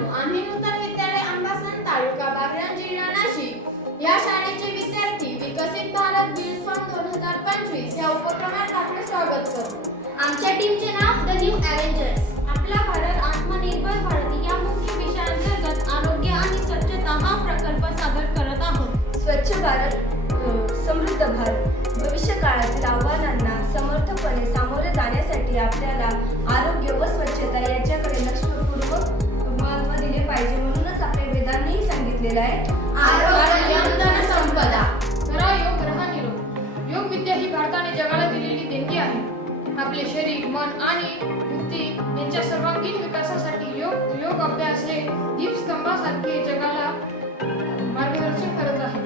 मित्रांनो आम्ही नूतन विद्यालय अंबासन तालुका बागराम जिल्हा नाशिक. या शाळेचे विद्यार्थी विकसित भारत बिल्ड फंड दोन हजार पंचवीस या उपक्रमात आपले स्वागत करतो आमच्या टीमचे नाव द न्यू अव्हेंजर्स. आपला भारत आत्मनिर्भर भारत या मुख्य विषयांतर्गत आरोग्य आणि स्वच्छता हा प्रकल्प सादर करत आहोत. स्वच्छ भारत समृद्ध भारत. सांगितलेलं आहे. आरोग्य संपदा. करा योग रहा निरोग. योग विद्या ही भारताने जगाला दिलेली देणगी आहे. आपले शरीर मन आणि बुद्धी यांच्या सर्वांगीण विकासासाठी योग योग अभ्यास हे दीपस्तंभासारखे जगाला मार्गदर्शन करत आहे.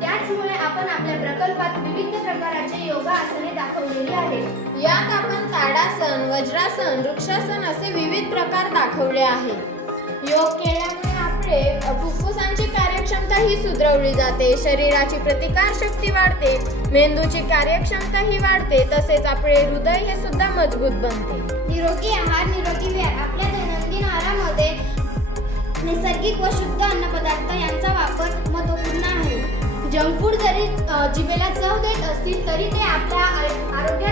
त्याचमुळे आपण आपल्या प्रकल्पात विविध प्रकारचे योगा आसने दाखवलेली आहेत. यात आपण ताडासन वज्रासन वृक्षासन असे विविध प्रकार दाखवले आहे योग केल्यामुळे ही सुधरवली जाते. शरीराची प्रतिकार शक्ती वाढते. मेंदूची कार्यक्षमता ही वाढते. तसेच आपले हृदय हे सुद्धा मजबूत बनते. निरोगी आहार निरोगी व्यायाम आपल्या दैनंदिन आहारामध्ये नैसर्गिक व शुद्ध अन्नपदार्थ यांचा वापर महत्त्वपूर्ण आहे. जंक फूड जरी जिभेला चव देत असतील तरी ते आपल्या आरोग्य